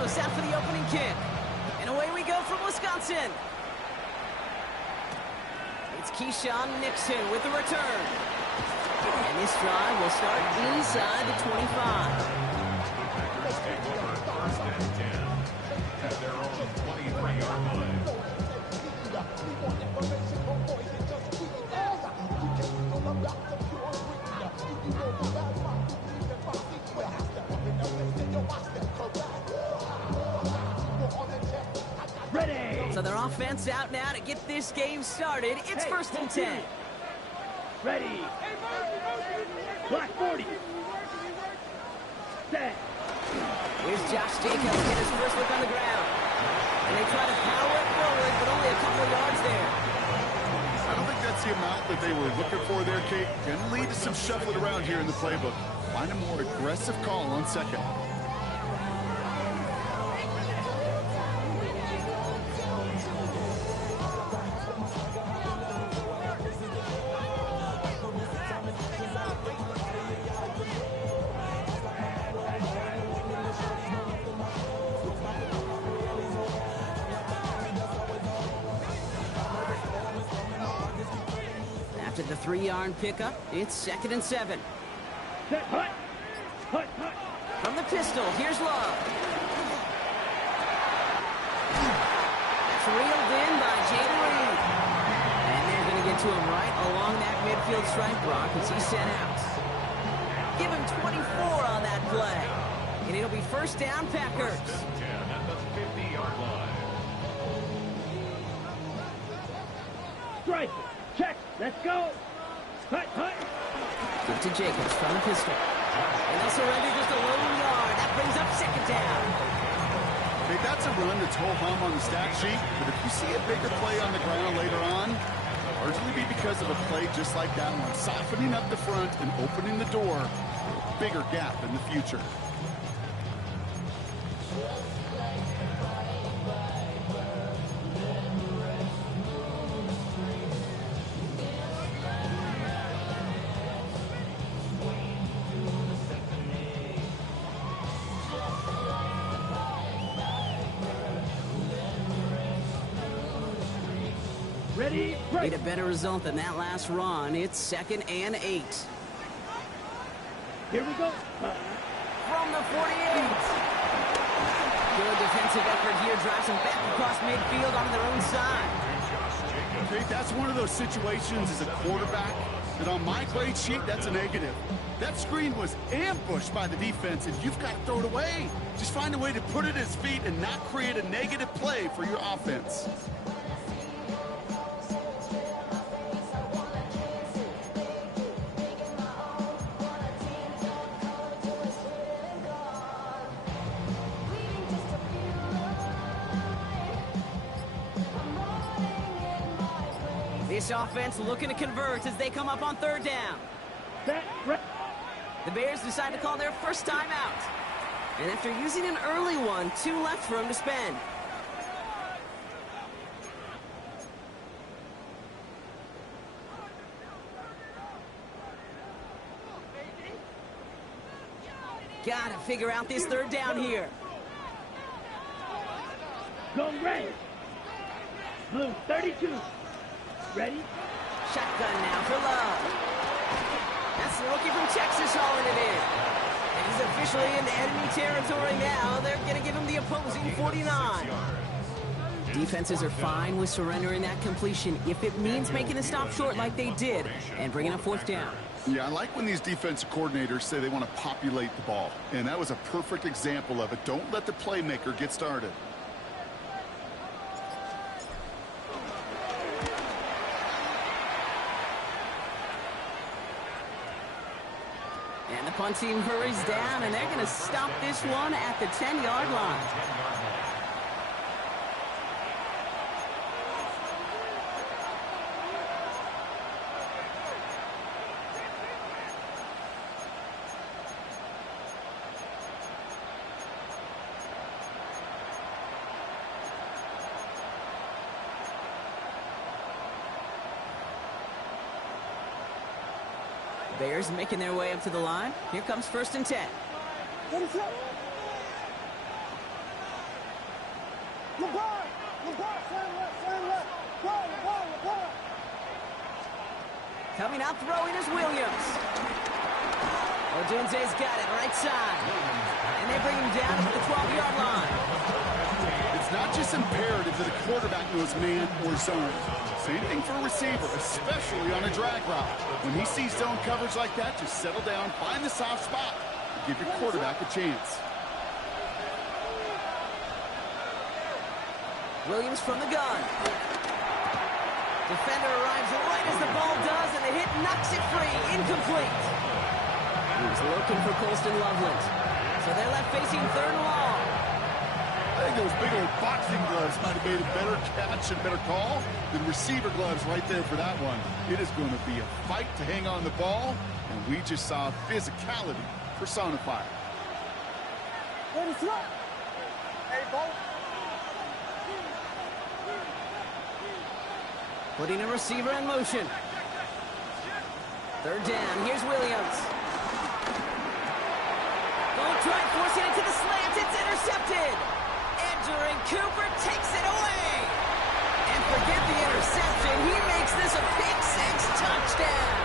close after the opening kick. And away we go from Wisconsin. It's Keyshawn Nixon with the return. And this drive will start inside the 25. At their own 23-yard line. Ready. So their offense out now to get this game started. It's first and 10. Ready. Black 40. Set. Here's Josh Jacobs get his first look on the ground. And they try to power it forward, but only a couple of yards there. I don't think that's the amount that they were looking for there, Kate. Can lead to some shuffling around here in the playbook. Find a more aggressive call on second. After the 3-yard pickup, it's second and 7. Set. Hut. From the pistol, here's Love. That's reeled in by Gator. And they're going to get to him right along that midfield stripe, Brock, as he's sent out. Give him 24 on that play. And it'll be first down, Packers. First and 10 at the 50-yard line. Strike. Check. Let's go. Hut. Give to Jacobs from the pistol. And they'll surrender just a lone yard. That brings up second down. Hey, that's a run that's ho-hum on the stat sheet, but if you see a bigger play on the ground later on, it'll largely be because of a play just like that one, softening up the front and opening the door for a bigger gap in the future. Ready. Need a better result than that last run. It's second and 8. Here we go. From the 48. Good defensive effort here. Drives them back across midfield onto their own side. Okay, that's one of those situations as a quarterback that on my grade sheet, that's a negative. That screen was ambushed by the defense, and you've got to throw it away. Just find a way to put it at his feet and not create a negative play for your offense. This offense looking to convert as they come up on third down. Set. The Bears decide to call their first timeout. And after using an early one, 2 left for them to spend. Gotta figure out this third down here. Go red. Blue 32. Ready? Shotgun now for Love. That's the rookie from Texas hauling it in. And he's officially in enemy territory now. They're going to give him the opposing 49. Defenses are fine with surrendering that completion if it means making a stop short like they did and bringing a fourth down. Yeah, I like when these defensive coordinators say they want to populate the ball. And that was a perfect example of it. Don't let the playmaker get started. And the punt team hurries down, and they're going to stop this one at the 10-yard line. Bears making their way up to the line. Here comes first and 10. Coming out throwing is Williams. Odunze's got it, right side. And they bring him down at the 12-yard line. It's not just imperative that a quarterback knows man or zone. Same thing for a receiver, especially on a drag route. When he sees zone coverage like that, just settle down, find the soft spot, and give your quarterback a chance. Williams from the gun. Defender arrives right as the ball does, and the hit knocks it free. Incomplete. He's looking for Colston Loveland. So they're left facing 3rd and long. I think those big old boxing gloves might have made a better catch and better call than receiver gloves right there for that one. It is going to be a fight to hang on the ball, and we just saw physicality personified. Hey, Bo. Putting a receiver in motion. 3rd down. Here's Williams. Going to try forcing it to the slant. It's intercepted. Edger and Cooper takes it away. And forget the interception. He makes this a pick-6 touchdown.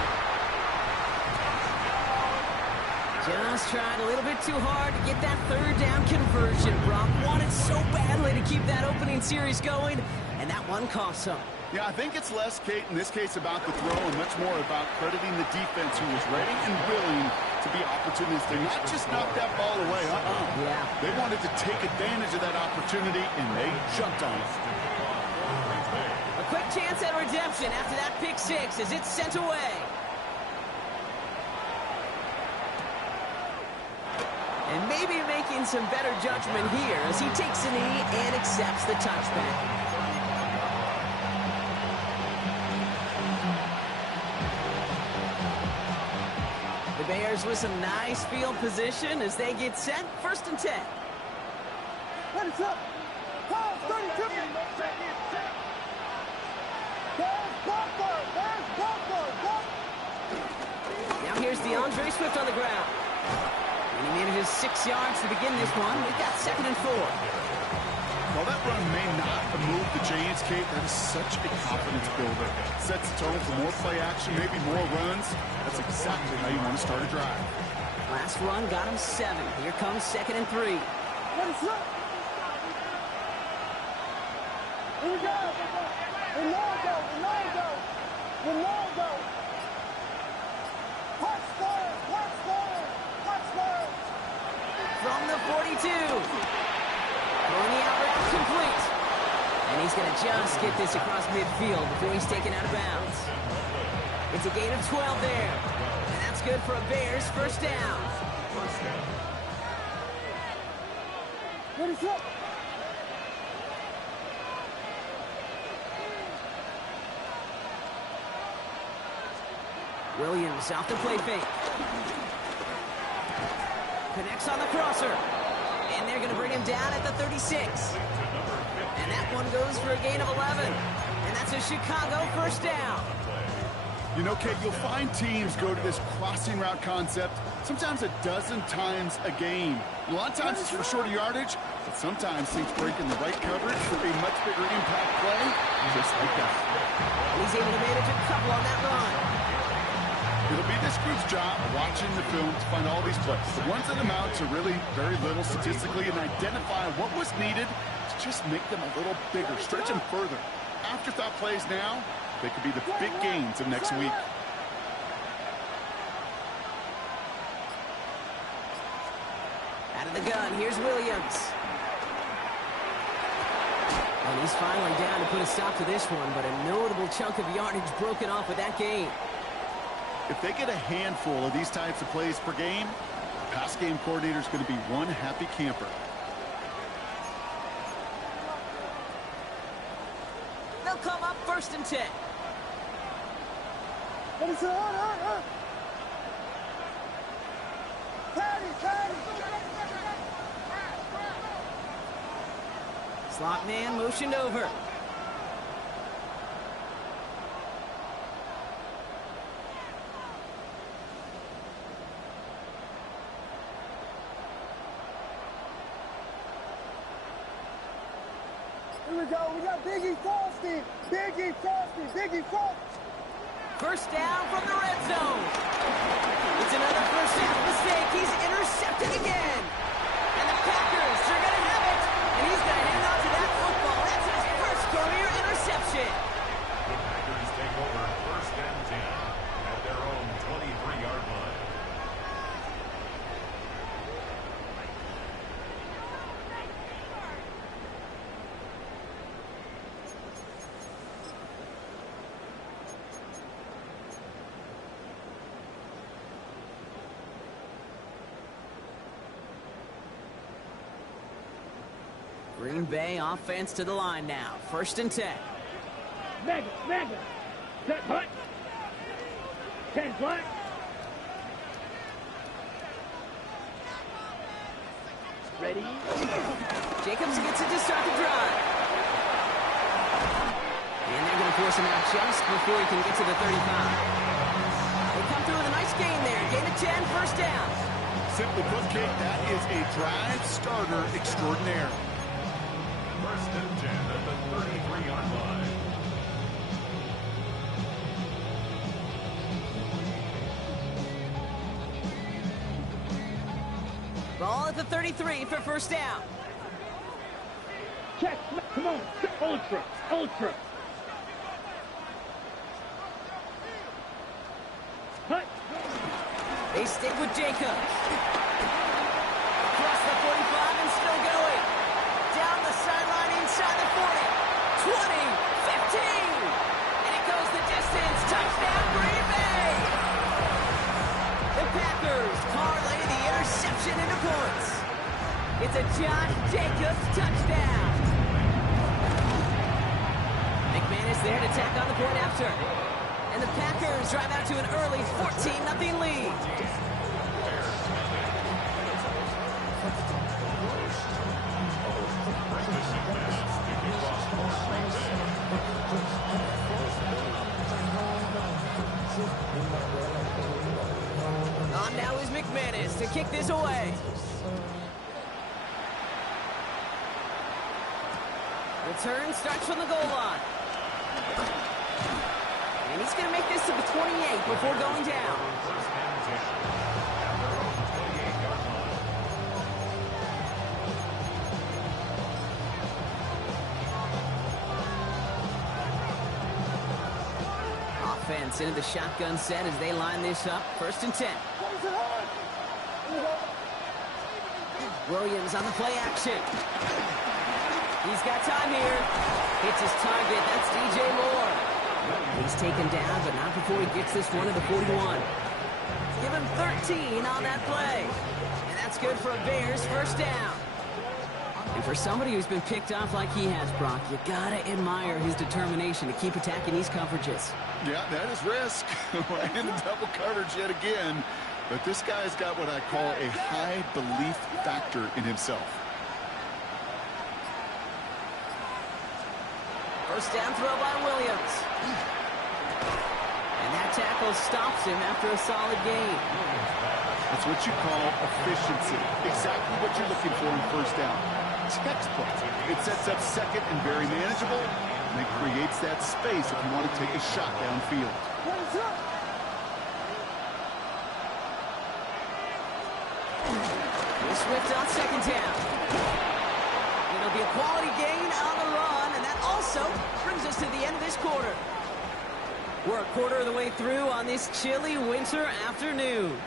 Just tried a little bit too hard to get that 3rd down conversion. Brock wanted so badly to keep that opening series going, and that one cost him. Yeah, I think it's less, Kate, in this case about the throw and much more about crediting the defense who was ready and willing to be opportunistic, not just knock that ball away. Yeah. They wanted to take advantage of that opportunity, and they jumped on it. A quick chance at redemption after that pick-6 as it's sent away. And maybe making some better judgment here as he takes a knee and accepts the touchback. The Bears with some nice field position as they get set. 1st and 10. What is up? Call 32. Now here's DeAndre Swift on the ground. And he manages 6 yards to begin this one. We've got 2nd and 4. While that run may not have moved the chains, Kate, that is such a confidence builder. Sets the tone for more play action, maybe more runs. That's exactly how you want to start a drive. Last run got him 7. Here comes 2nd and 3. What is up? Here we go. Ronaldo. Touchdown. From the 42. Throwing the out route complete. And he's going to just get this across midfield before he's taken out of bounds. It's a gain of 12 there. And that's good for a Bears 1st down. What is up? Williams off the play fake. Connects on the crosser. And they're going to bring him down at the 36. And that one goes for a gain of 11. And that's a Chicago 1st down. You know, Kate, you'll find teams go to this crossing route concept sometimes a dozen times a game. A lot of times it's for shorter yardage, but sometimes things break in the right coverage for a much bigger impact play, just like that. He's able to manage a couple on that run. It'll be this group's job watching the film to find all these plays. The ones that amount to really very little statistically and identify what was needed to just make them a little bigger, stretch them further. Afterthought plays now, they could be the big gains of next week. Out of the gun, here's Williams. And he's finally down to put a stop to this one, but a notable chunk of yardage broken off with that gain. If they get a handful of these types of plays per game, the pass game coordinator is going to be one happy camper. They'll come up 1st and 10. What is up? Patty. Slot man motioned over. Here we go. We got Biggie Frosty. First down from the red zone. It's another first down mistake. He's intercepted again. And the Packers are going to have it. And he's going to hang on to that football. That's his first career interception. The Packers take over first and 10 at their own 23-yard line. Green Bay offense to the line now. First and 10. Mega. Set hut. 10 flat. Ready? Jacobs gets it to start the drive. And they're going to force him out just before he can get to the 35. They come through with a nice gain there. Gain of 10, first down. Simply put, Kate, that is a drive starter extraordinaire. First and 10 at the 33-yard line. Ball at the 33 for first down. Check. Come on. Ultra. Hut. They stick with Jacobs. Across the 45 and still going. Down the sideline inside the 40. 20, 15. And it goes the distance. Touchdown, Green Bay. The Packers parlay the interception into points. It's a Josh Jacobs touchdown. McManus there to tack on the point after. And the Packers drive out to an early 14-0 lead. On now is McManus to kick this away. Return starts from the goal line. And he's going to make this to the 28 before going down. First and 10 at their own 28-yard line. Offense into the shotgun set as they line this up. First and 10. Williams on the play action. He's got time here. Hits his target. That's DJ Moore. He's taken down, but not before he gets this one to the 41. Give him 13 on that play. And that's good for a Bears first down. And for somebody who's been picked off like he has, Brock, you gotta admire his determination to keep attacking these coverages. Yeah, that is risk. And the double coverage yet again. But this guy's got what I call a high belief factor in himself. First down throw by Williams. And that tackle stops him after a solid gain. That's what you call efficiency. Exactly what you're looking for in first down. Textbook. It sets up second and very manageable, and it creates that space if you want to take a shot downfield. Swift on second down. It'll be a quality gain on the run, and that also brings us to the end of this quarter. We're a quarter of the way through on this chilly winter afternoon.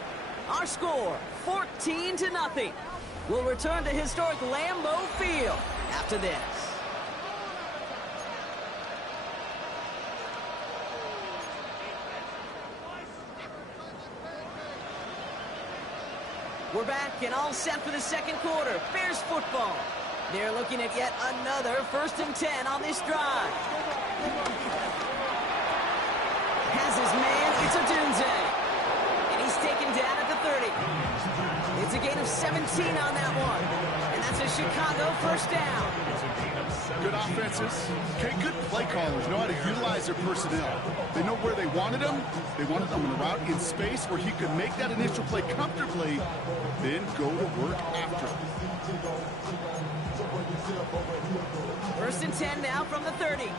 Our score, 14-0. We'll return to historic Lambeau Field after this. We're back and all set for the second quarter. Bears football. They're looking at yet another first and 10 on this drive. Has his man, it's a Dunze. And he's taken down at the 30. It's a gain of 17 on that one. And that's a Chicago first down. Good offenses. Okay, good play callers know how to utilize their personnel. They know where they wanted him. They wanted him in a route in space where he could make that initial play comfortably, then go to work after. First and 10 now from the 30.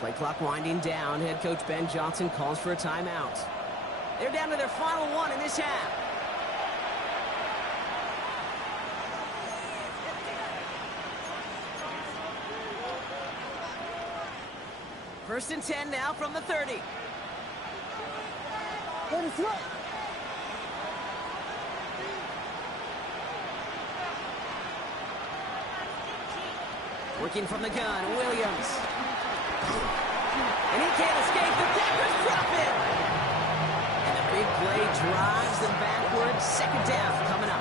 Play clock winding down. Head coach Ben Johnson calls for a timeout. They're down to their final one in this half. First and 10 now from the 30. Working from the gun, Williams. And he can't escape. The Packers drop it. And the big play drives them backwards. Second down coming up.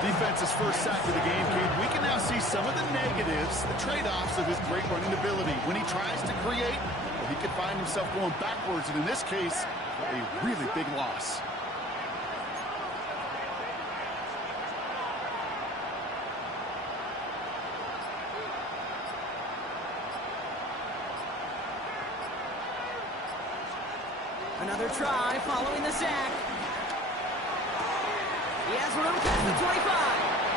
Defense's first sack of the game, Kate. We can now see some of the negatives, the trade-offs of his great running ability. When he tries to create, well, he could find himself going backwards, and in this case, a really big loss. Another try following the sack. He has room past the 25.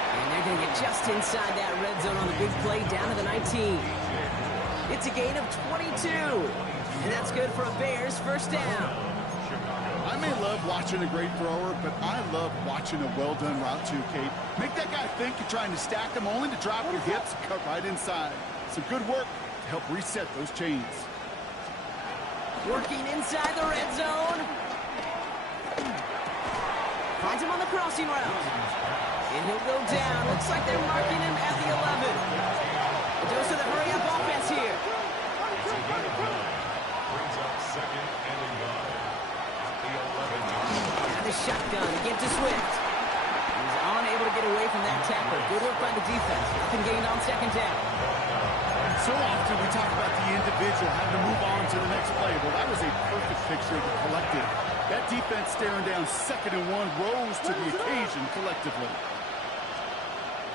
And they're going to get just inside that red zone on the big play down to the 19. It's a gain of 22. And that's good for a Bears first down. I may love watching a great thrower, but I love watching a well-done route too, Kate. Make that guy think you're trying to stack him only to drop your hips and cut right inside. Some good work to help reset those chains. Working inside the red zone. Finds him on the crossing route. And he'll go down. Looks like they're marking him at the 11. A dose of the hurry-up offense here. Brings up second and a yard. At the 11. And the shotgun again to Swift. He's unable to get away from that tackler. Good work by the defense. Nothing gained on second down. So often we talk about the individual having to move on to the next play. Well, that was a perfect picture of the collective. That defense staring down second and one rose to the occasion collectively.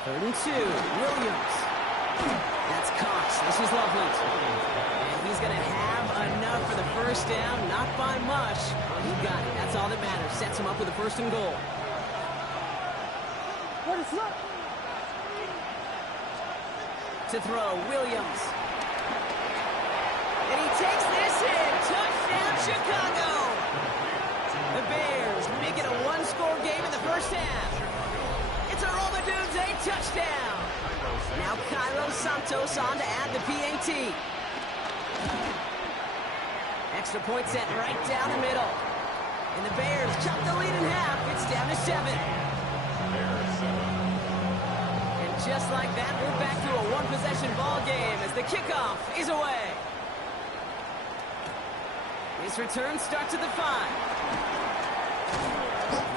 3rd and 2. Williams. That's Cox. This is Loveland. And he's going to have enough for the first down. Not by much. But he got it. That's all that matters. Sets him up with a 1st and goal. To throw, Williams. And he takes this in. Touchdown, Chicago. The Bears make it a one-score game in the first half. It's a Romadunze touchdown. Now Cairo Santos on to add the PAT. Extra point set right down the middle. And the Bears chop the lead in half. It's down to 7. And just like that, we're back to a one-possession ball game as the kickoff is away. His return starts at the 5.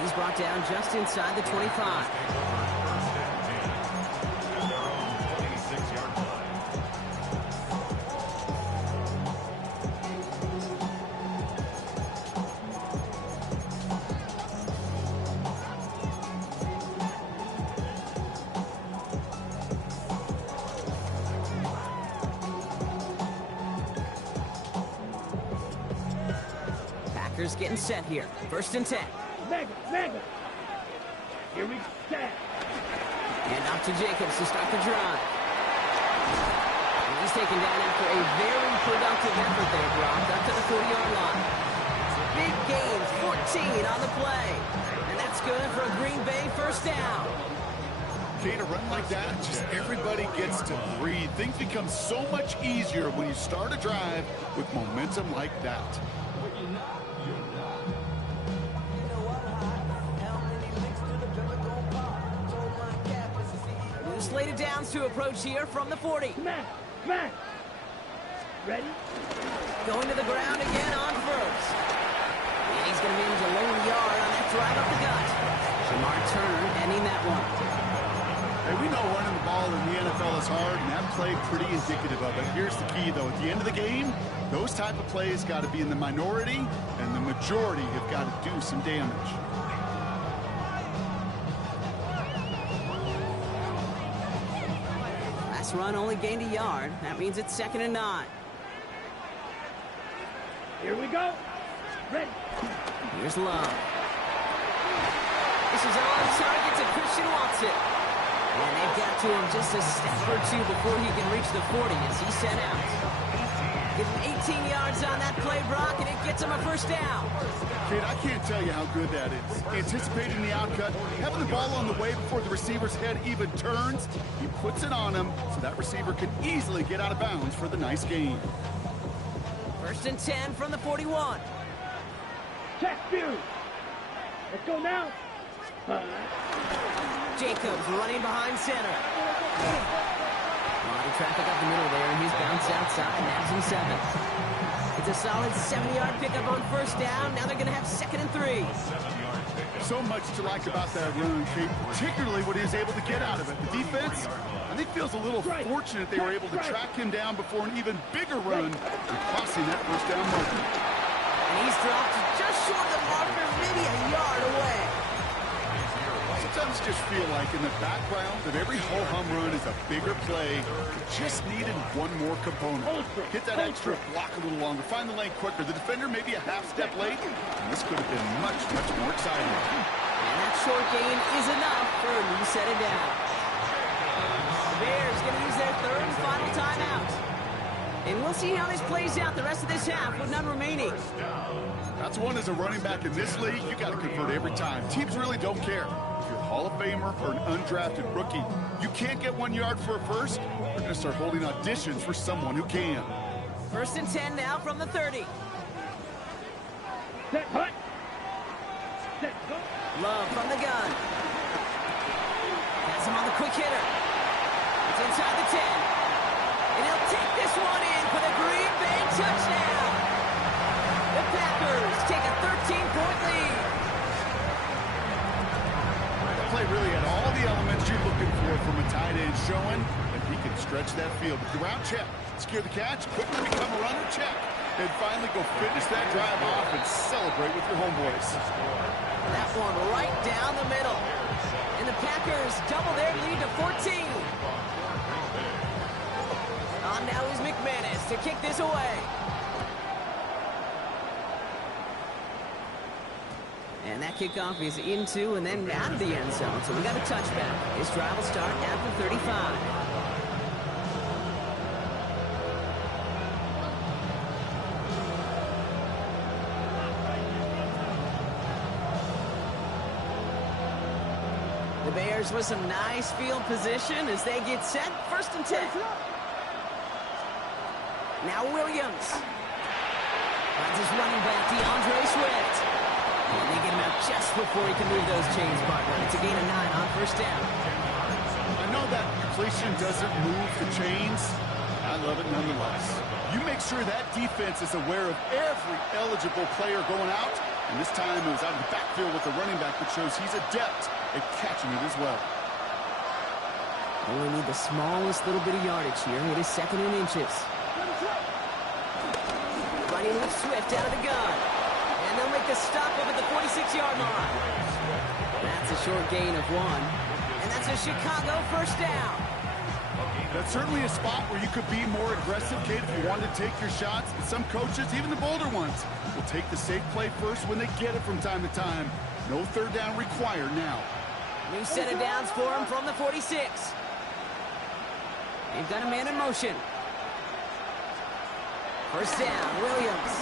He's brought down just inside the 25. Packers getting set here. 1st and 10. Mega. Here we stand. And off to Jacobs to start the drive. And he's taken down after a very productive effort there, Brock, up to the 40-yard line. Big gain, 14 on the play. And that's good for a Green Bay first down. Kate, a run like that, just everybody gets to breathe. Things become so much easier when you start a drive with momentum like that. Slated downs to approach here from the 40. Smash. Ready? Going to the ground again on 1st. And he's going to manage a lone yard on that drive up the gut. Jamar Turner ending that one. Hey, we know running the ball in the NFL is hard, and that play pretty indicative of it. Here's the key, though. At the end of the game, those type of plays got to be in the minority, and the majority have got to do some damage. Run only gained a yard. That means it's 2nd and 9. Here we go. Ready. Here's Love. This is on target to Christian Watson. And they've got to him just a step or two before he can reach the 40 as he set out. Give him 18 yards on that play, Brock, and it gets him a first down. Kid, I can't tell you how good that is. Anticipating the outcut, having the ball on the way before the receiver's head even turns, he puts it on him so that receiver can easily get out of bounds for the nice gain. First and 10 from the 41. Check view. Let's go now. Jacobs running behind center. A lot of traffic up the middle there, and he's bounced outside, nabs him 7. It's a solid 7-yard pickup on first down. Now they're going to have 2nd and 3. So much to like about that run, Kate, particularly what he was able to get out of it. The defense, I think, feels a little fortunate they were able to track him down before an even bigger run and crossing that first down marker. And he's dropped just short of the marker, maybe a yard away. Sometimes just feel like in the background of every ho-hum run is a bigger play. Just needed one more component. Hit that extra block a little longer. Find the lane quicker. The defender maybe a half step late. And this could have been much, much more exciting. And that short gain is enough for a new set it down. The Bears going to use their 3rd and final timeout. And we'll see how this plays out the rest of this half with none remaining. That's one as a running back in this league, you got to convert every time. Teams really don't care. If you're a Hall of Famer or an undrafted rookie, you can't get 1 yard for a first. They're going to start holding auditions for someone who can. First and 10 now from the 30. Set hut. Set go. Love from the gun. Has him on the quick hitter. It's inside the 10. And he'll take this one in for the Green Bay touchdown. The Packers take a 13-point lead. The play really had all the elements you're looking for from a tight end, showing that he can stretch that field. With the route, check. Secure the catch, quickly become a runner, check. And finally go finish that drive off and celebrate with your homeboys. That one right down the middle. And the Packers double their lead to 14. On now is McManus to kick this away. And that kickoff is into and then out of the end zone. So we got a touchback. This drive will start at the 35. The Bears with some nice field position as they get set. First and 10. Now Williams. Finds his running back, DeAndre Swift. And they get him out just before he can move those chains, partner. It's a gain of 9 on first down. I know that completion doesn't move the chains. I love it nonetheless. You make sure that defense is aware of every eligible player going out. And this time it was out of the backfield with the running back that shows he's adept at catching it as well. Only need the smallest little bit of yardage here. It is 2nd and inches. Running with Swift out of the gun. And they'll make the stop up at the 46-yard line. That's a short gain of 1. And that's a Chicago first down. That's certainly a spot where you could be more aggressive, Kate, if you wanted to take your shots. And some coaches, even the bolder ones, will take the safe play first when they get it from time to time. No third down required now. New set of downs for him from the 46. They've got a man in motion. First down, Williams.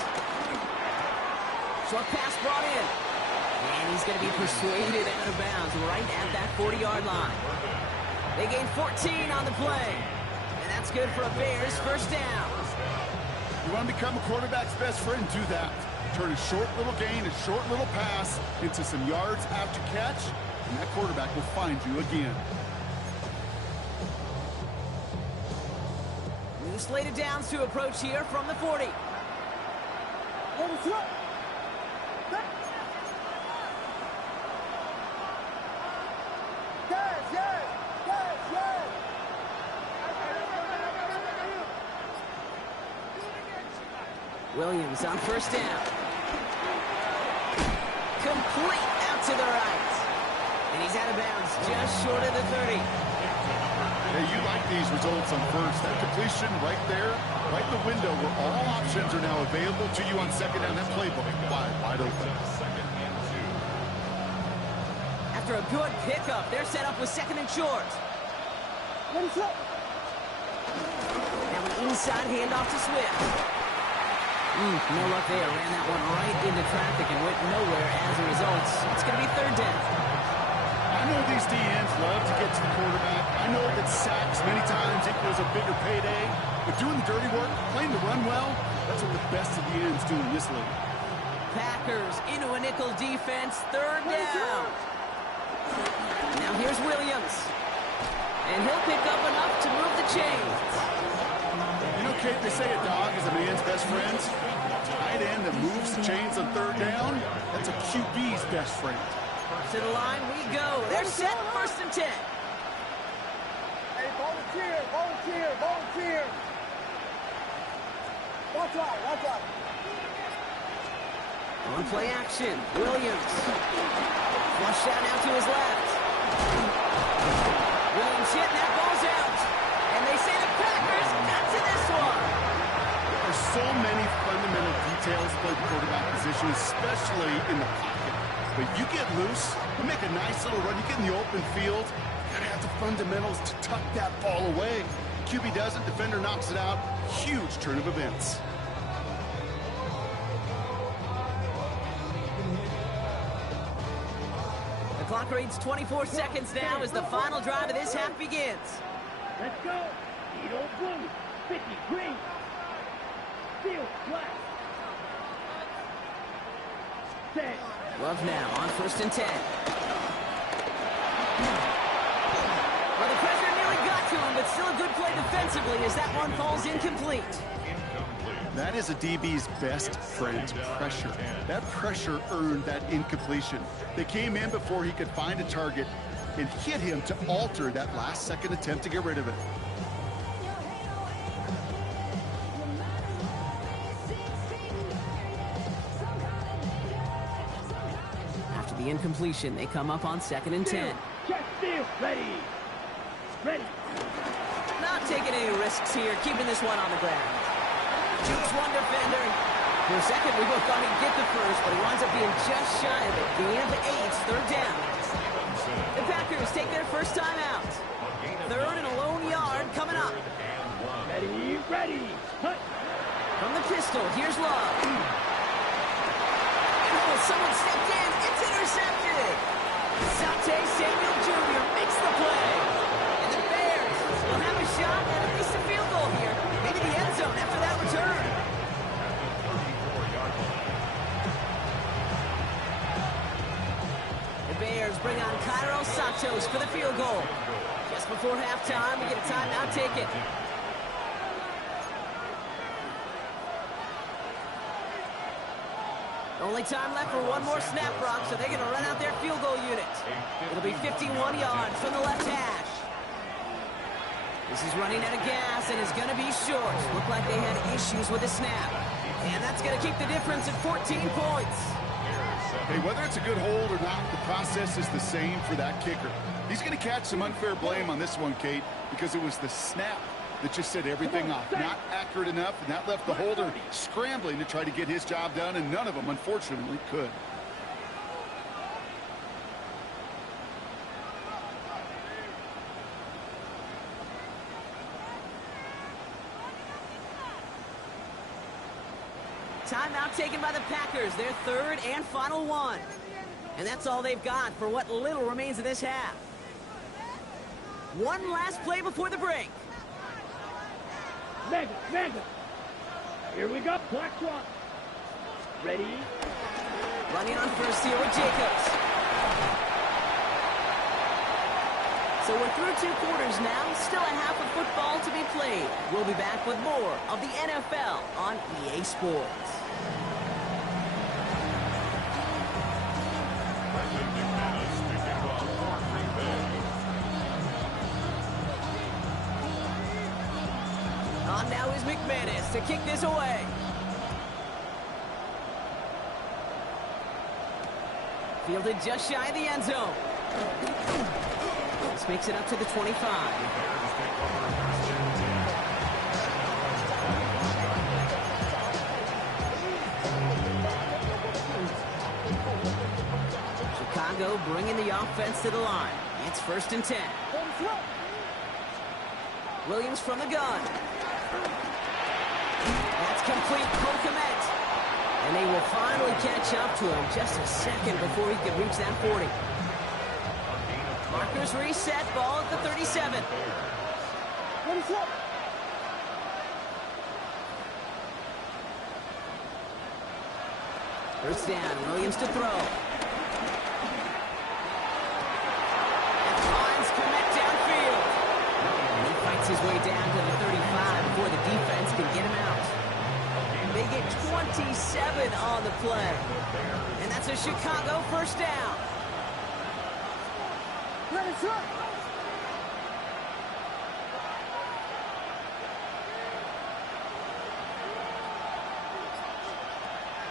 Short pass brought in. And he's going to be persuaded out of bounds right at that 40-yard line. They gain 14 on the play. And that's good for a Bears first down. You want to become a quarterback's best friend, do that. Turn a short little gain, a short little pass into some yards after catch, and that quarterback will find you again. New slated downs to approach here from the 40. Williams on first down. Complete out to the right. And he's out of bounds just short of the 30. Hey, you like these results on first. That completion right there, right in the window where all options are now available to you on second down. That playbook wide open. After a good pickup, they're set up with second and short. What's up? Now an inside handoff to Swift. No luck there. Ran that one right into traffic and went nowhere as a result. It's going to be third down. I know these DNs love to get to the quarterback. I know that sacks many times equals a bigger payday. But doing the dirty work, playing the run well, that's what the best of the ends do in this league. Packers into a nickel defense. Third down. Now here's Williams. And he'll pick up enough to move the chains. You know, Kate, they say a dog is a man's best friend. Tight end that moves the chains on third down, that's a QB's best friend. To the line we go. They're set first and 10. Hey, volunteer, volunteer, volunteer. Watch out, watch out. On play action, Williams. Flush out now to his left. Williams hit, and that ball's out. And they say the Packers got to this one. There's so many fundamental details to play the quarterback position, especially in the pocket. But you get loose, you make a nice little run, you get in the open field, you gotta have the fundamentals to tuck that ball away. QB doesn't, defender knocks it out. Huge turn of events. The clock reads 24 seconds now as the final drive of this half begins. Let's go. Edo blue, 50 green. Field black. Set. Love now on first and 10. Well, the pressure nearly got to him, but still a good play defensively as that one falls incomplete. That is a DB's best friend, pressure. That pressure earned that incompletion. They came in before he could find a target and hit him to alter that last-second attempt to get rid of it. After the incompletion, they come up on second and 10. Check steal. Ready. Ready. Not taking any risks here, keeping this one on the ground. Shoots one defender. For a second, we both thought he'd get the first, but he winds up being just shy of it. Gain of 8, third down. The Packers take their first time out. Third and a lone yard coming up. Ready. Ready. Hut. From the pistol, here's Love. Oh, someone stepped in. It's intercepted. Sante Samuel Jr. makes the play. And the Bears will have a shot at least a field goal here. Maybe the end zone after that return. The Bears bring on Cairo Santos for the field goal. Just before halftime, we get a timeout taken. Only time left for one more snap, Brock, so they're going to run out their field goal unit. It'll be 51 yards from the left hash. This is running out of gas and is going to be short. Looked like they had issues with the snap. And that's going to keep the difference at 14 points. Hey, whether it's a good hold or not, the process is the same for that kicker. He's going to catch some unfair blame on this one, Kate, because it was the snap that just set everything off. Not accurate enough, and that left the holder scrambling to try to get his job done, and none of them, unfortunately, could. Timeout taken by the Packers, their third and final one. And that's all they've got for what little remains of this half. One last play before the break. Mega. Here we go. Black Swan. Ready. Running on first here with Jacobs. So we're through 2 quarters now. Still a half of football to be played. We'll be back with more of the NFL on EA Sports. On now is McManus to kick this away. Fielded just shy of the end zone. This makes it up to the 25. Chicago bringing the offense to the line. It's 1st and 10. Williams from the gun. That's complete. Kokomet. And they will finally catch up to him just a second before he can reach that 40. Markers reset. Ball at the 37. First down. Williams to throw. And finds Komet downfield. And he fights his way down to the 35 before the defense can get him out. They get 27 on the play. And that's a Chicago first down.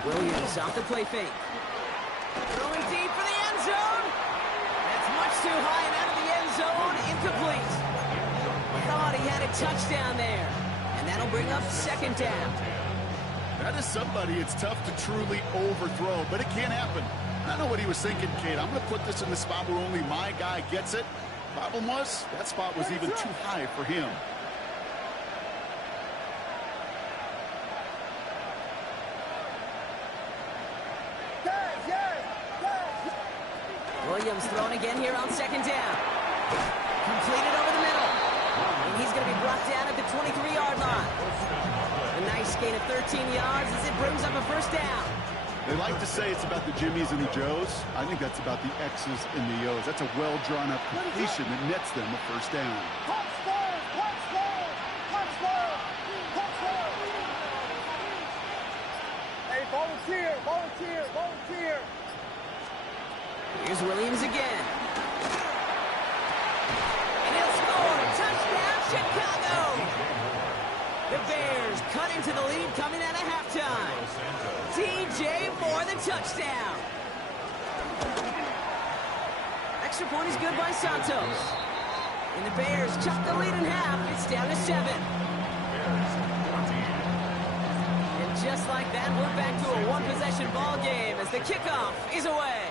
Williams off the play fake. Throwing deep for the end zone. That's much too high and out of the end zone. Incomplete. Thought he had a touchdown there. And that'll bring up 2nd down. That is somebody it's tough to truly overthrow, but it can happen. I know what he was thinking, Kate. I'm going to put this in the spot where only my guy gets it. Problem was, that spot was even too high for him. Williams thrown again here on 2nd down. Completed over the middle. And he's going to be brought down at the 23-yard line. A nice gain of 13 yards as it brings up a 1st down. They like to say it's about the Jimmies and the Joes. I think that's about the X's and the O's. That's a well-drawn-up completion that nets them a 1st down. Hey, volunteer. Here's Williams again. And he'll score. Touchdown, Chicago. The Bears cut into the lead coming out of halftime. DJ Moore, the touchdown. Extra point is good by Santos. And the Bears chop the lead in half. It's down to 7. And just like that, we're back to a one-possession ball game as the kickoff is away.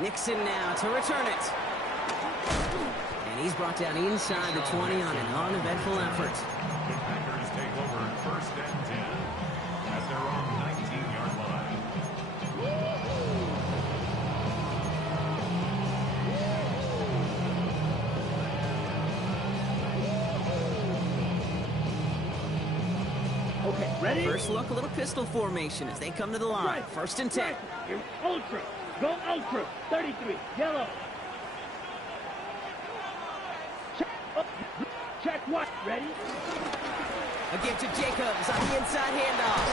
Nixon now to return it. And he's brought down inside the 20 on an uneventful effort. The Packers take over 1st and 10 at their own 19-yard line. Okay, ready? First look, a little pistol formation as they come to the line. Right. 1st and 10. Right. Ultra. Go ultra. 33. Yellow. Check what? Ready? A give to Jacobs on the inside handoff.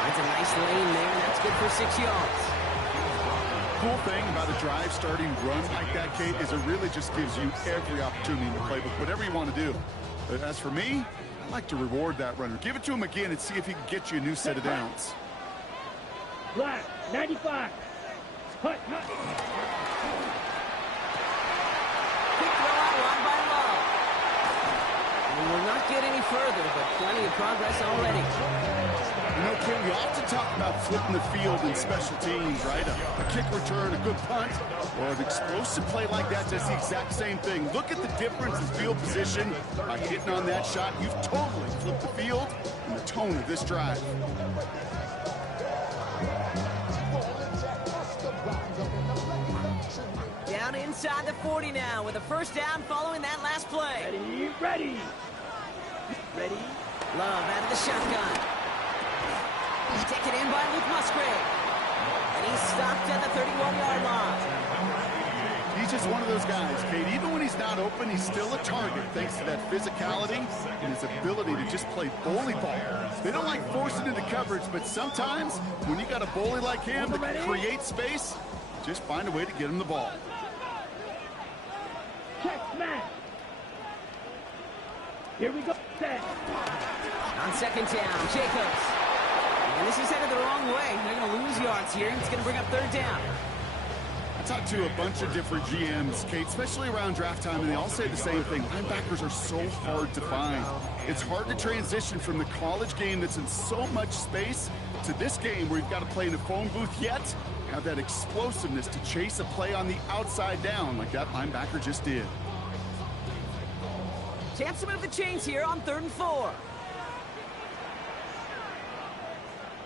That's a nice lane there, and that's good for 6 yards. Cool thing about a drive starting run like that, Kate, is it really just gives you every opportunity in the playbook, whatever you want to do. But as for me, I like to reward that runner. Give it to him again and see if he can get you a new set of downs. Black. 95. Hut. Quick throw out line by Love. And we'll not get any further, but plenty of progress already. You know, Kim, we often talk about flipping the field in special teams, right? A kick return, a good punt, or an explosive play like that does the exact same thing. Look at the difference in field position. By hitting on that shot, you've totally flipped the field and the tone of this drive. Down inside the 40 now with a 1st down following that last play. Ready. Love out of the shotgun. Taken in by Luke Musgrave. And he's stopped at the 31-yard line. He's just one of those guys, Kate. Even when he's not open, he's still a target thanks to that physicality and his ability to just play bully ball. They don't like forcing into coverage, but sometimes when you got a bully like him that can create space, just find a way to get him the ball. Check smash. Here we go. Set. On 2nd down, Jacobs. And this is headed the wrong way. They're going to lose yards here. It's going to bring up 3rd down. I talked to a bunch of different GMs, Kate, especially around draft time, and they all say the same thing. Linebackers are so hard to find. It's hard to transition from the college game that's in so much space to this game where you've got to play in a phone booth, yet have that explosiveness to chase a play on the outside down like that linebacker just did. Chance to move the chains here on 3rd and 4.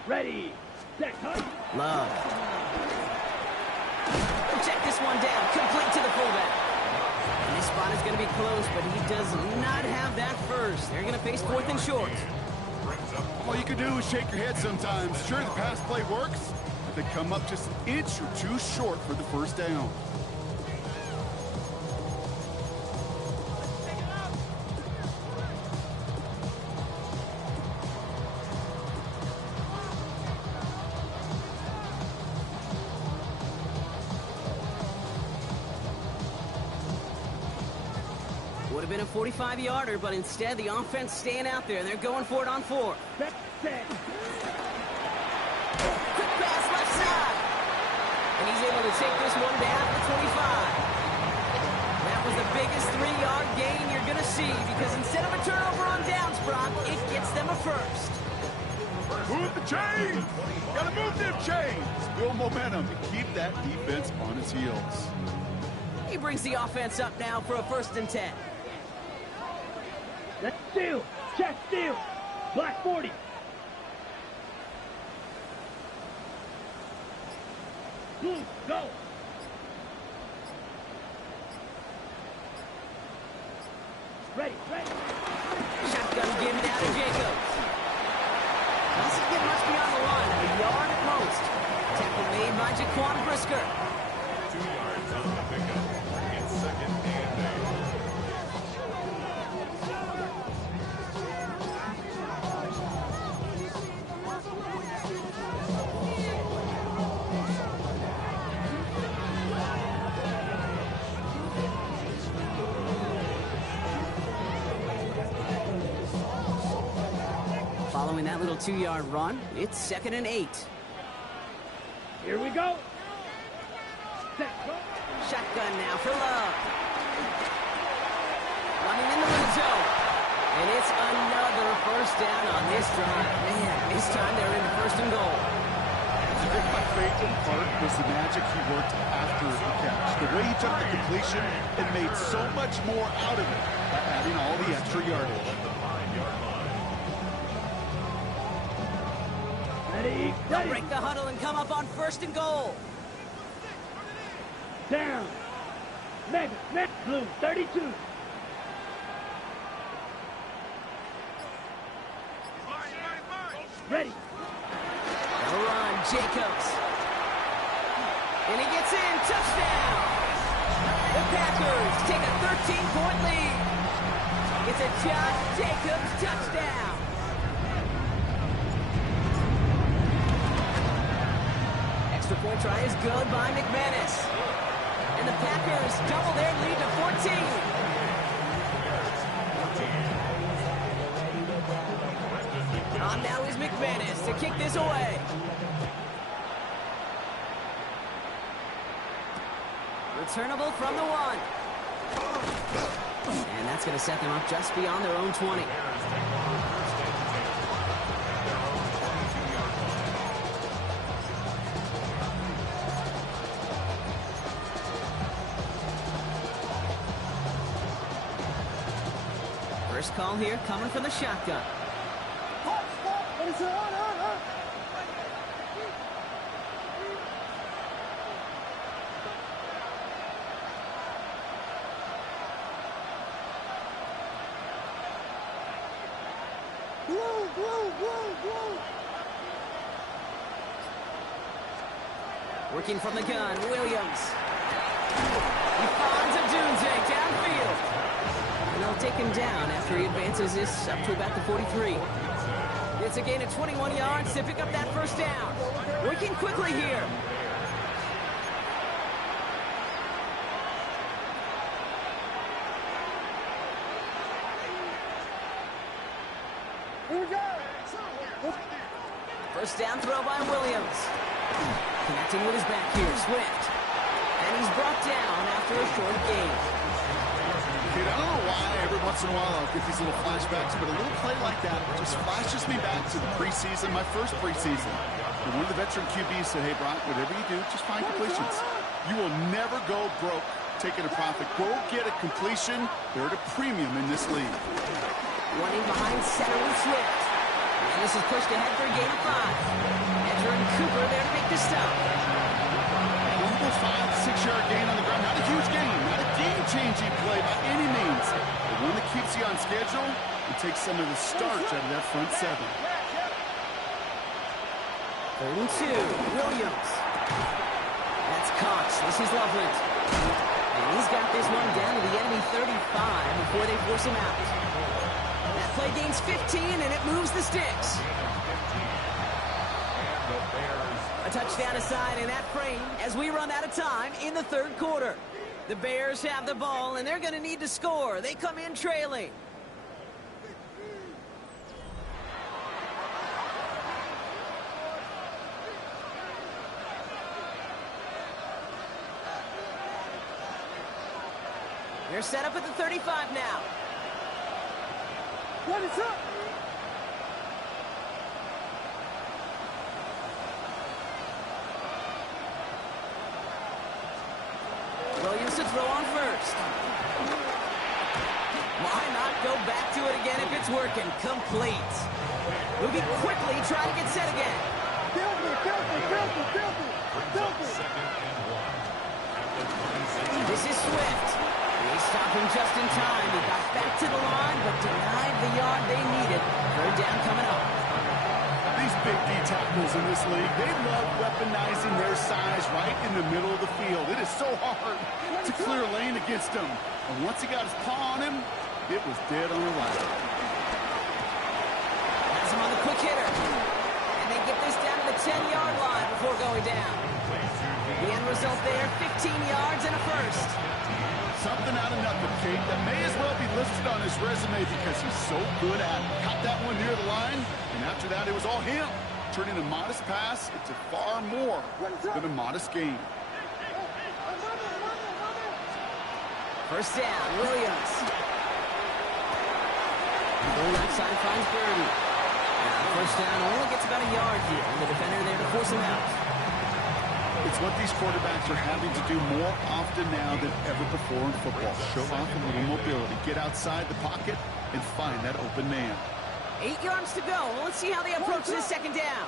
Ready, set, cut. Love. Check this one down, complete to the fullback. And this spot is going to be close, but he does not have that first. They're going to face 4th and short. All you can do is shake your head sometimes. Sure, the pass play works, but they come up just an inch or two short for the first down. Would have been a 45-yarder, but instead the offense staying out there, and they're going for it on 4. Set, set. Quick pass left side. And he's able to take this one down to the 25. That was the biggest 3-yard gain you're going to see, because instead of a turnover on downs, Brock, it gets them a first. Move the chains! Gotta move them chains! Build momentum to keep that defense on its heels. He brings the offense up now for a 1st and 10. Let's steal. Check steal. Black 40. Blue, go. Ready, ready. Shotgun given down to Jacobs. Doesn't get much beyond the line, a yard at most. Tackle made by Jaquan Brisker. 2 yards on the pickup. It's 2nd and 8. Following that little 2-yard run, it's 2nd and 8. Here we go. Set, go. Shotgun now for Love. Running in the red zone. And it's another first down on this drive. Man, this time they're in the 1st and goal. I think my favorite part was the magic he worked after the catch. The way he took the completion and made so much more out of it by adding all the extra yardage. Ready, They'll ready. break the huddle and come up on 1st and goal. Down. Mega, mega. Blue, 32. Ready. They'll run, Jacobs. And he gets in, touchdown. The Packers take a 13-point lead. It's a Josh Jacobs touchdown. Extra point try is good by McManus. And the Packers double their lead to 14. On now is McManus to kick this away. Returnable from the 1. And that's going to set them up just beyond their own 20. First call here coming from the shotgun. Working from the gun, Williams. He finds a Dunze downfield. And they'll take him down after he advances this up to about the 43. It's a gain of 21 yards to pick up that first down. Working quickly here. First down throw by Williams. Connecting with his back here, Swift. And he's brought down after a short gain. Kid, I don't know why every once in a while I'll get these little flashbacks, but a little play like that just flashes me back to the preseason, my first preseason. And one of the veteran QBs said, hey, Brock, whatever you do, just find completions. You will never go broke taking a profit. Go get a completion. They're at a premium in this league. Running behind center with Swift. And this is pushed ahead for a gain of 5. Edger and Cooper there to make the stop. Almost 5, 6-yard gain on the ground. Not a huge gain. Not a game-changing play by any means. But one that keeps you on schedule and takes some of the starch out of that front 7. 3rd and 2. Williams. That's Cox. This is Loveland. And he's got this one down to the enemy 35 before they force him out. That play gains 15, and it moves the sticks. A touchdown aside in that frame as we run out of time in the 3rd quarter. The Bears have the ball, and they're going to need to score. They come in trailing. They're set up at the 35 now. What is up? Williams to throw on first. Why not go back to it again if it's working? Complete. Moving quickly, trying to get set again. This is Swift. They stopped him just in time. He got back to the line, but denied the yard they needed. 3rd down coming up. These big D tackles in this league, they love weaponizing their size right in the middle of the field. It is so hard to clear a lane against him. And once he got his paw on him, it was dead on arrival. Has him on the quick hitter. And they get this down to the 10-yard line before going down. The end result there, 15 yards and a first. Something out of nothing, Kate, that may as well be listed on his resume because he's so good at it. Caught that one near the line, and after that, it was all him. Turning a modest pass into far more than a modest gain. First down, Williams. The left side finds Birdie. First down only gets about a yard here, and the defender there to force him out. It's what these quarterbacks are having to do more often now than ever before in football. Show off a little mobility. Get outside the pocket and find that open man. 8 yards to go. Well, let's see how they approach this 2nd down.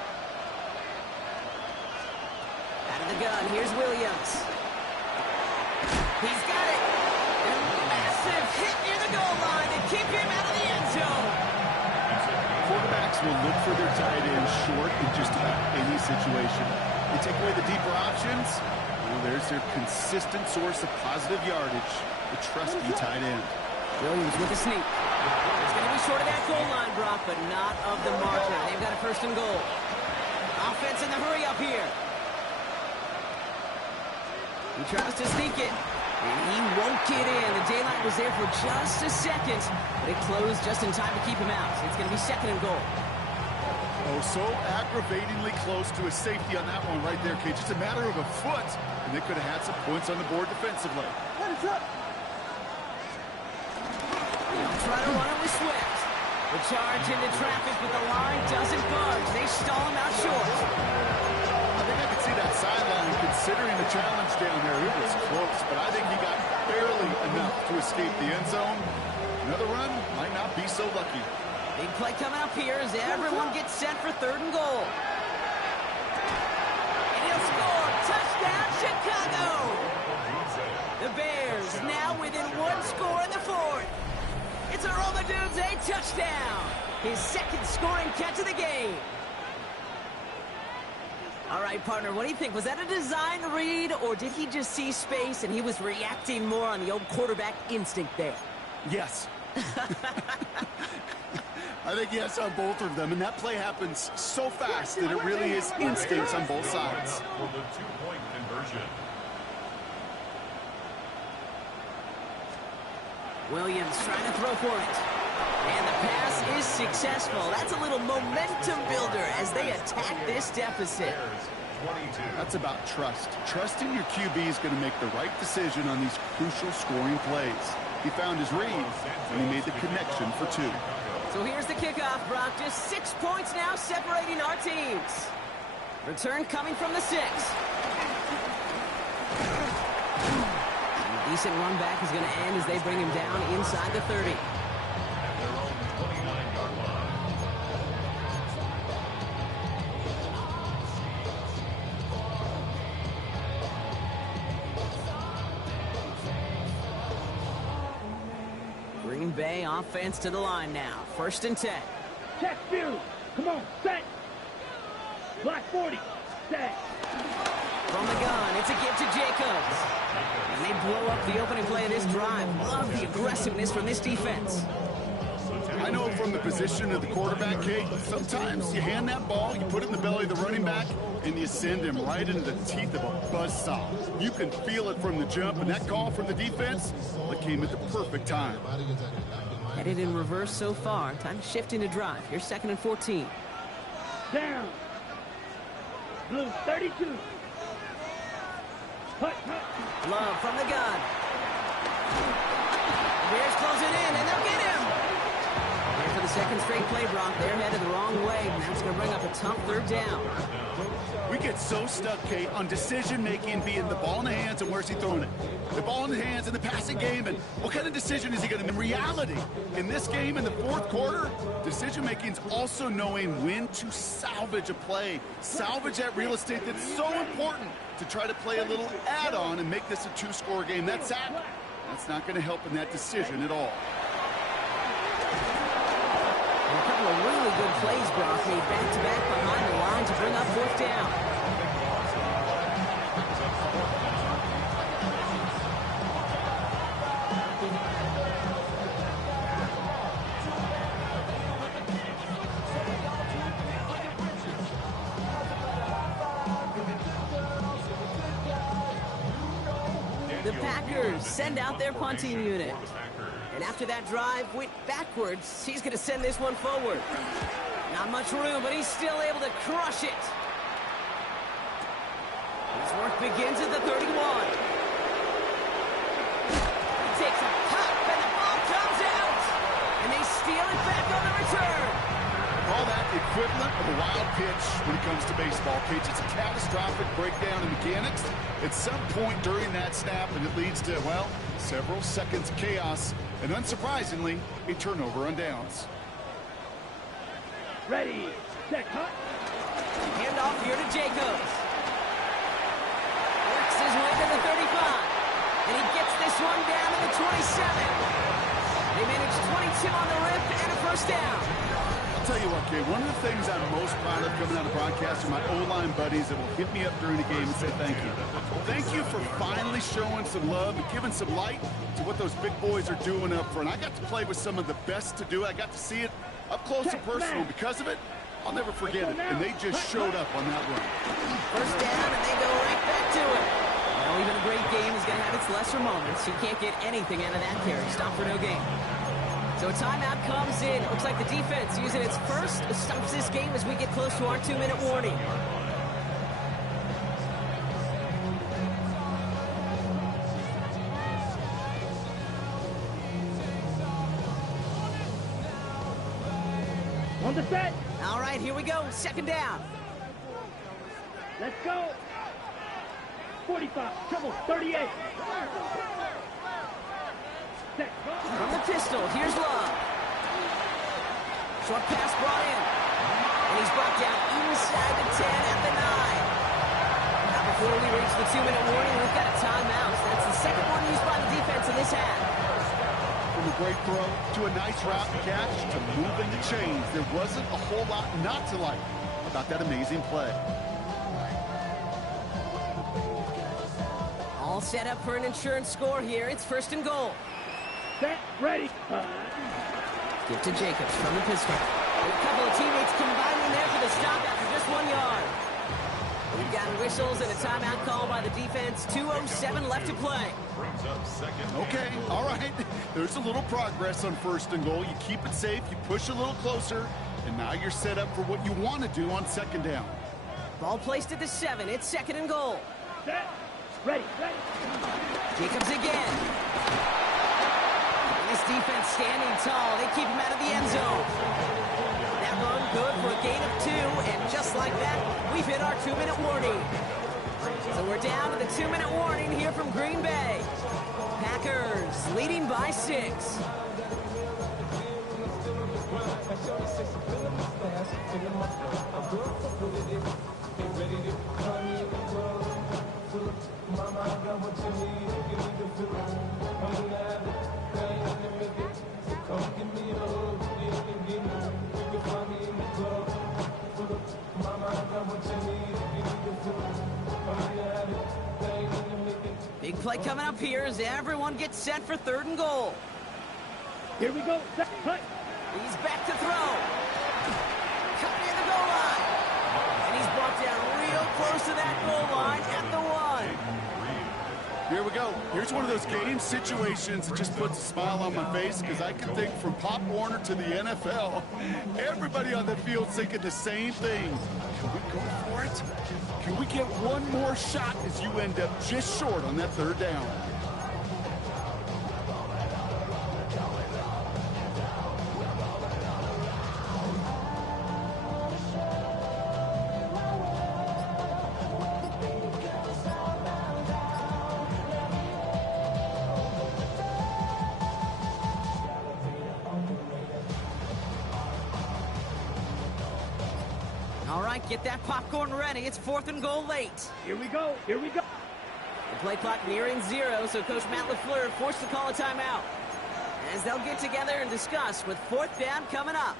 Out of the gun, here's Williams. He's got it. And a massive hit near the goal line to keep him out of the end zone. Quarterbacks will look for their tight end short in just about any situation. They take away the deeper options. Well, there's their consistent source of positive yardage, the trusty tight end. Williams with a sneak. It's going to be short of that goal line, Brock, but not of the marker. They've got a 1st and goal. Offense in the hurry up here. He tries to sneak it, and he won't get in. The daylight was there for just a second, but it closed just in time to keep him out. So it's going to be 2nd and goal. Oh, so aggravatingly close to a safety on that one right there, Kate. Just a matter of a foot, and they could have had some points on the board defensively. They'll try to run it with Swift. The charge into traffic, but the line doesn't budge. They stall him out short. I think I could see that sideline considering the challenge down there. It was close, but I think he got barely enough to escape the end zone. Another run might not be so lucky. Big play coming up here as everyone gets set for 3rd and goal. And he'll score. Touchdown, Chicago! The Bears now within 1 score in the 4th. It's a Romadudes a touchdown. His 2nd scoring catch of the game. All right, partner, what do you think? Was that a design read, or did he just see space and he was reacting more on the old quarterback instinct there? Yes. I think yes on both of them, and that play happens so fast that it really is instincts on both sides. For the 2-point conversion. Williams trying to throw for it. And the pass is successful. That's a little momentum builder as they attack this deficit. That's about trust. Trusting your QB is going to make the right decision on these crucial scoring plays. He found his read, and he made the connection for 2. So here's the kickoff, Brock. Just 6 points now separating our teams. Return coming from the 6. A decent run back is going to end as they bring him down inside the 30. Green Bay offense to the line now. 1st and 10. Check field. Come on, set. Black 40. Set. From the gun, it's a give to Jacobs. And they blow up the opening play of this drive. Love the aggressiveness from this defense. I know from the position of the quarterback, Kate, sometimes you hand that ball, you put it in the belly of the running back, and you send him right into the teeth of a buzzsaw. You can feel it from the jump, and that call from the defense, well, it came at the perfect time. Headed in reverse so far. Time to shift into drive. Here's 2nd and 14. Down. Blue 32. Hut, hut. Love from the gun. Bears closing in, and they'll get him. Here for the 2nd straight play, Brock. They're headed the wrong way, and that's going to bring up a tough 3rd down. We get so stuck, Kate, on decision-making being the ball in the hands and where's he throwing it. The ball in the hands in the passing game, and what kind of decision is he going to make? In reality, in this game, in the 4th quarter, decision-making is also knowing when to salvage a play. Salvage that real estate that's so important to try to play a little add-on and make this a 2-score game. That's not going to help in that decision at all. And a couple of really good plays, Brock, made back-to-back behind the line to bring up 4th down. The Packers send out their punting unit. And after that drive went backwards, he's going to send this one forward. Not much room, but he's still able to crush it. His work begins at the 31. He takes a pop, and the ball comes out. And they steal it back on the return. Call that the equivalent of a wild pitch when it comes to baseball, Cage. It's a catastrophic breakdown in mechanics at some point during that snap, and it leads to, well, several seconds of chaos, and unsurprisingly, a turnover on downs. Ready, set, hut. Hand off here to Jacobs. Works his way to the 35. And he gets this one down to the 27. They manage 22 on the rip and a 1st down. I'll tell you what, Kate, one of the things I'm most proud of coming out of broadcast are my O-line buddies that will hit me up during the game and say thank you. Thank you for finally showing some love and giving some light to what those big boys are doing up front. I got to play with some of the best to do it. I got to see it up close and personal. Because of it, I'll never forget it. And they just showed up on that run. 1st down, and they go right back to it. Well, even a great game is going to have its lesser moments. You can't get anything out of that carry. Stop for no gain. So a timeout comes in. Looks like the defense using its first stops this game as we get close to our 2-minute warning. On the set. All right, here we go. 2nd down. Let's go. 45, trouble, 38. Set. From the pistol, here's Love. Short pass brought in. And he's brought down inside the 10 at the 9. Now before we reach the 2-minute warning, we've got a timeout. That's the 2nd one used by the defense in this half. From a great throw to a nice route and catch to moving the chains, there wasn't a whole lot not to like about that amazing play. All set up for an insurance score here. It's 1st and goal. Set, ready. Give to Jacobs from the pistol. And a couple of teammates combining there for the stop after just 1 yard. We've got whistles and a timeout call by the defense. 2:07 left to play. Okay, all right. There's a little progress on 1st and goal. You keep it safe, you push a little closer, and now you're set up for what you want to do on 2nd down. Ball placed at the 7. It's 2nd and goal. Set, ready, ready. Jacobs again. This defense standing tall. They keep him out of the end zone. That run good for a gain of 2, and just like that, we've hit our 2-minute warning. So we're down to the 2-minute warning here from Green Bay. Packers leading by 6. Big play coming up here as everyone gets set for 3rd and goal. Here we go. Second cut. He's back to throw. Coming in the goal line. And he's brought down real close to that goal line at the 1. Here we go. Here's one of those game situations that just puts a smile on my face because I can think from Pop Warner to the NFL, everybody on the field thinking the same thing. Can we go for it? Can we get one more shot as you end up just short on that 3rd down? All right, get that popcorn ready. It's 4th and goal late. Here we go. Here we go. The play clock nearing 0, so Coach Matt LaFleur forced to call a timeout. As they'll get together and discuss with 4th down coming up.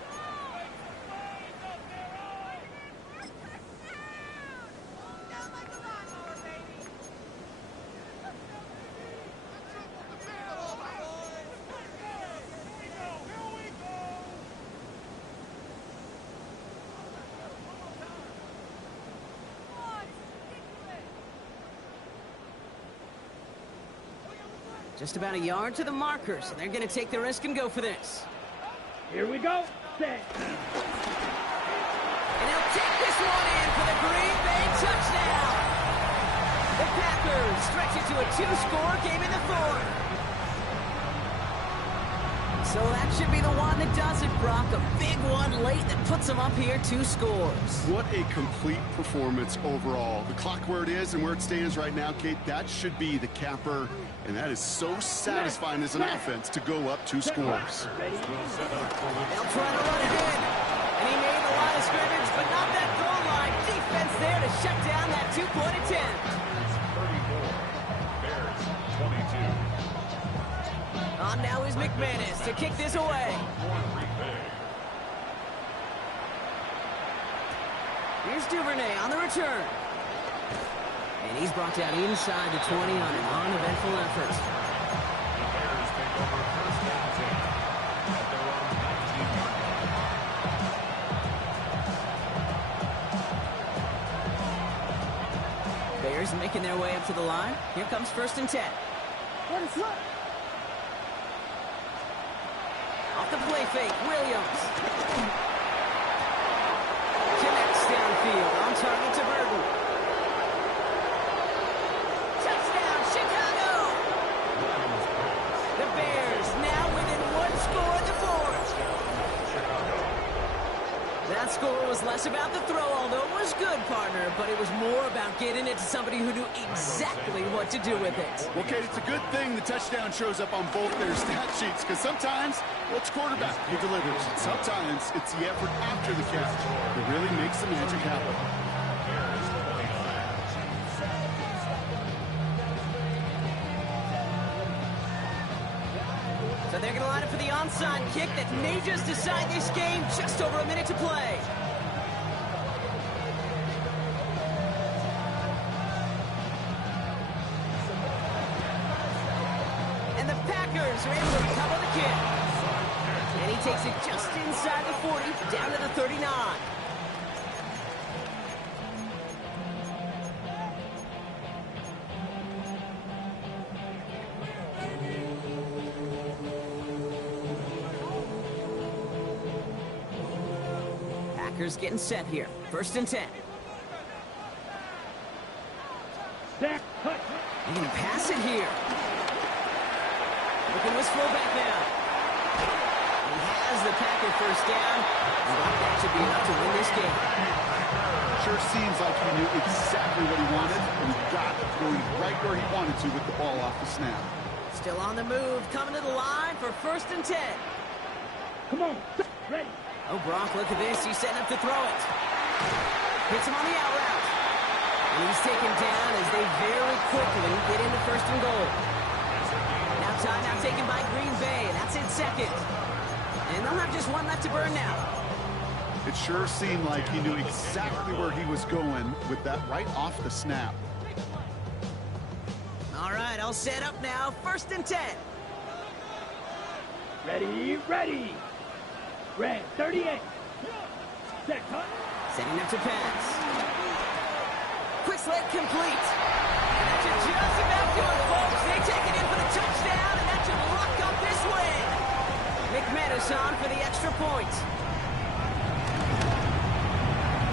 Just about a yard to the markers, and they're going to take the risk and go for this. Here we go. Set. And he'll take this one in for the Green Bay touchdown. The Packers stretch it to a 2-score game in the 4th. So that should be the one that does it, Brock. A big one late that puts them up here 2 scores. What a complete performance overall. The clock where it is and where it stands right now, Kate, that should be the capper. And that is so satisfying as an offense to go up 2 scores. They'll try to run it in. And he made the line of scrimmage, but not that goal line. Defense there to shut down that 2-point attempt. 34. Bears 22. On now is McManus to kick this away. Here's Duvernay on the return. And he's brought down inside the 20 on an uneventful effort. The Bears take over 1st and 10 at their own 19-yard line. Bears making their way up to the line. Here comes 1st and 10. What is up? Off the play fake, Williams. Connects downfield, on target to Burton. Touchdown, Chicago! The Bears now within 1 score in the 4th. That score was less about the throw, although it was good, partner, but it was more about getting it to somebody who knew exactly what to do with it. Well, Kate, it's a good thing the touchdown shows up on both their stat sheets because sometimes, well, it's quarterback who delivers. Sometimes it's the effort after the catch that really makes the magic happen. So they're going to line up for the onside kick that may just decide this game. Just over a minute to play. And the Packers are able to recover the kick. And he takes it just inside the 40, down to the 39. Packers getting set here. 1st and 10. Zach, cut. They're going to pass it here. Looking to his fullback now. He has the Packer first down. And that should be enough to win this game. Sure seems like he knew exactly what he wanted, and he got going right where he wanted to with the ball off the snap. Still on the move, coming to the line for 1st and 10. Come on, ready. Oh, Brock, look at this. He's setting up to throw it. Hits him on the out route. And he's taken down as they very quickly get into 1st and goal. Now timeout taken by Green Bay. That's in 2nd. And they'll have just 1 left to burn now. It sure seemed like he knew exactly where he was going with that right off the snap. All right, I'll set up now. 1st and 10. Ready, ready. Red, 38. Set, cut. Setting up to pass. Quick slant complete. And that should just about do it, folks. They take it in for the touchdown, and that should lock up this win. McManus on for the extra point.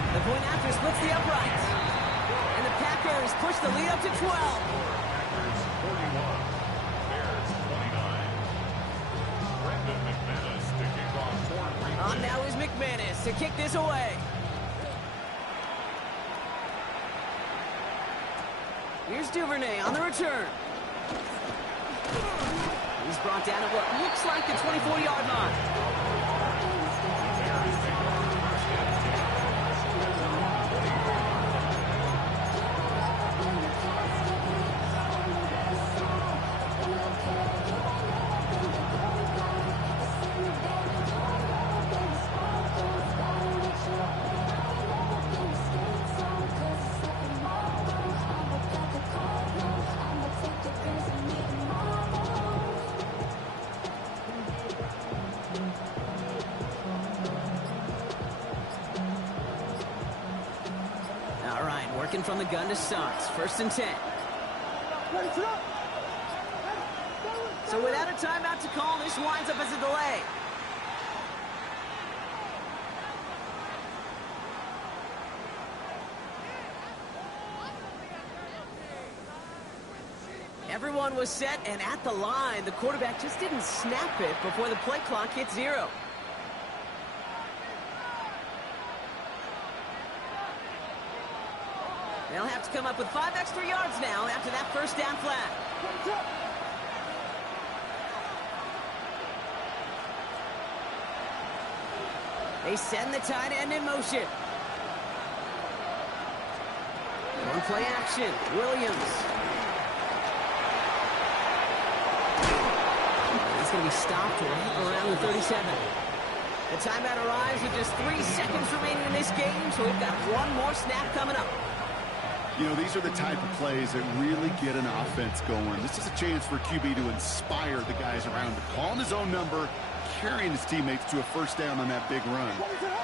The point after splits the uprights. And the Packers push the lead up to 12. Packers 41, Bears 29. Brendan McManus to kick off for Green Bay. On now is McManus to kick this away. Here's Duvernay on the return. He's brought down at what looks like the 24-yard line. Working from the gun to Sons. 1st and 10. So without a timeout to call, this winds up as a delay. Everyone was set and at the line. The quarterback just didn't snap it before the play clock hit 0. They'll have to come up with 5 extra yards now after that 1st down flag. They send the tight end in motion. One play action. Williams. He's going to be stopped right around the 37. The timeout arrives with just 3 seconds remaining in this game, so we've got 1 more snap coming up. You know, these are the type of plays that really get an offense going. This is a chance for QB to inspire the guys around him. Calling his own number, carrying his teammates to a 1st down on that big run.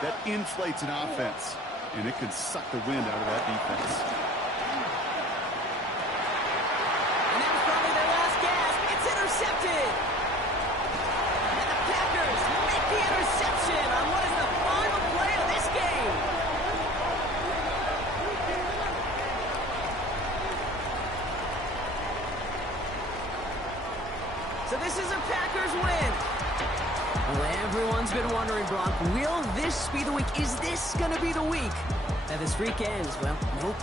That inflates an offense, and it can suck the wind out of that defense. And that was probably their last gasp. It's intercepted. And the Packers make the interception on what is the final play of this game. So this is a Packers win. Well, everyone's been wondering, Brock, will this be the week? Is this going to be the week that the streak ends? Well, nope.